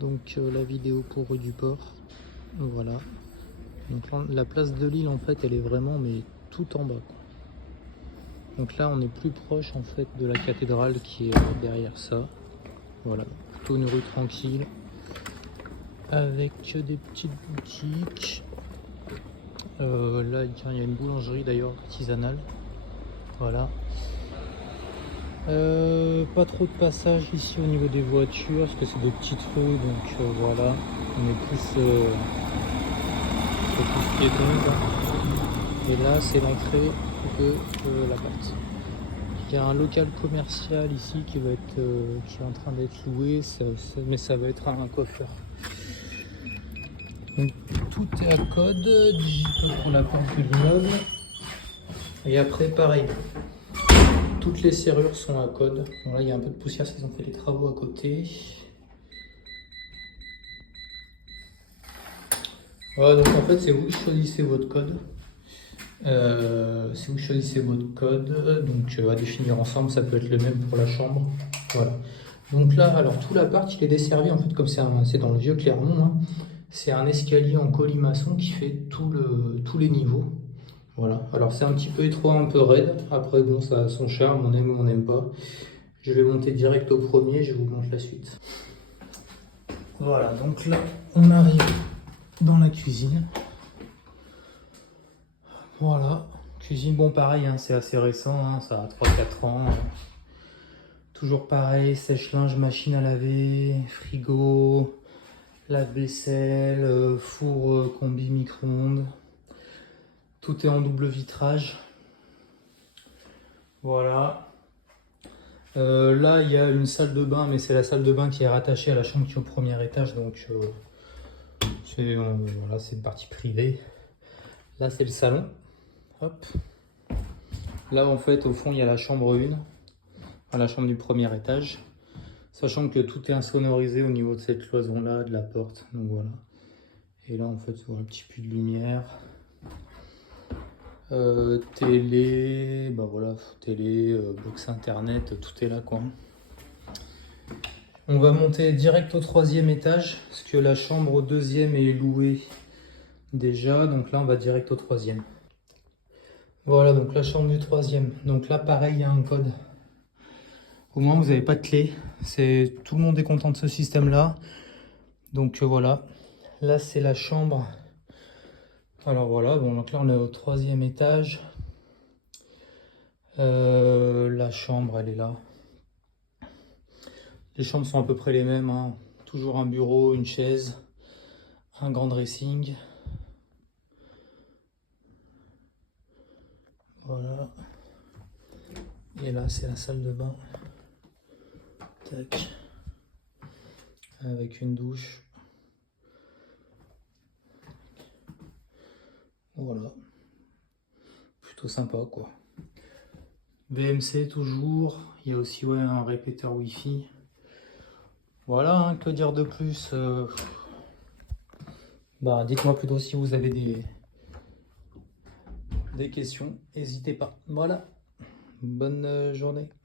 Donc la vidéo pour rue du Port. Voilà. Donc là, la place de Lille en fait elle est vraiment mais tout en bas quoi. Donc là on est plus proche en fait de la cathédrale qui est derrière ça. Voilà, plutôt une rue tranquille avec des petites boutiques. Là il y a une boulangerie d'ailleurs artisanale. Voilà. Pas trop de passage ici au niveau des voitures parce que c'est des petites rues, donc voilà, on est plus piéton. Et là c'est l'entrée de l'appart. Il y a un local commercial ici qui va être qui est en train d'être loué, mais ça va être un coiffeur. Donc tout est à code digital pour la porte de l'immeuble. Et après pareil. Toutes les serrures sont à code. Bon, là, il y a un peu de poussière parce qu'ils ont fait les travaux à côté. Voilà, donc en fait, c'est vous qui choisissez votre code. Si vous choisissez votre code, donc à définir ensemble, ça peut être le même pour la chambre. Voilà. Donc là, alors tout l'appart, il est desservi en fait comme c'est dans le vieux Clermont. Hein. C'est un escalier en colimaçon qui fait tous les niveaux. Voilà. Alors c'est un petit peu étroit, un peu raide. Après, bon, ça a son charme, on aime ou on n'aime pas. Je vais monter direct au premier, je vous montre la suite. Voilà, donc là, on arrive dans la cuisine. Voilà, cuisine, bon pareil, hein, c'est assez récent, hein, ça a 3-4 ans. Toujours pareil, sèche-linge, machine à laver, frigo, lave-vaisselle, four combi micro-ondes. Tout est en double vitrage. Voilà. Là, il y a une salle de bain, mais c'est la salle de bain qui est rattachée à la chambre qui est au premier étage, donc voilà, c'est une partie privée. Là, c'est le salon. Hop. Là, en fait, au fond, il y a la chambre 1, la chambre du premier étage. Sachant que tout est insonorisé au niveau de cette cloison-là, de la porte. Donc voilà. Et là, en fait, on voit un petit peu de lumière. Télé, bah voilà, télé, box internet, tout est là quoi. On va monter direct au 3e étage, parce que la chambre au 2e est louée déjà, donc là on va direct au 3e. Voilà, donc la chambre du 3e. Donc là pareil, il y a un code. Au moins vous n'avez pas de clé, tout le monde est content de ce système là. Donc voilà, là c'est la chambre. Alors voilà, bon donc là on est au 3e étage. La chambre elle est là. Les chambres sont à peu près les mêmes, hein. Toujours un bureau, une chaise, un grand dressing. Voilà. Et là c'est la salle de bain. Tac. Avec une douche. Voilà. Plutôt sympa quoi. VMC toujours. Il y a aussi ouais, un répéteur Wi-Fi. Voilà, hein, que dire de plus bah, dites-moi plutôt si vous avez des questions. N'hésitez pas. Voilà. Bonne journée.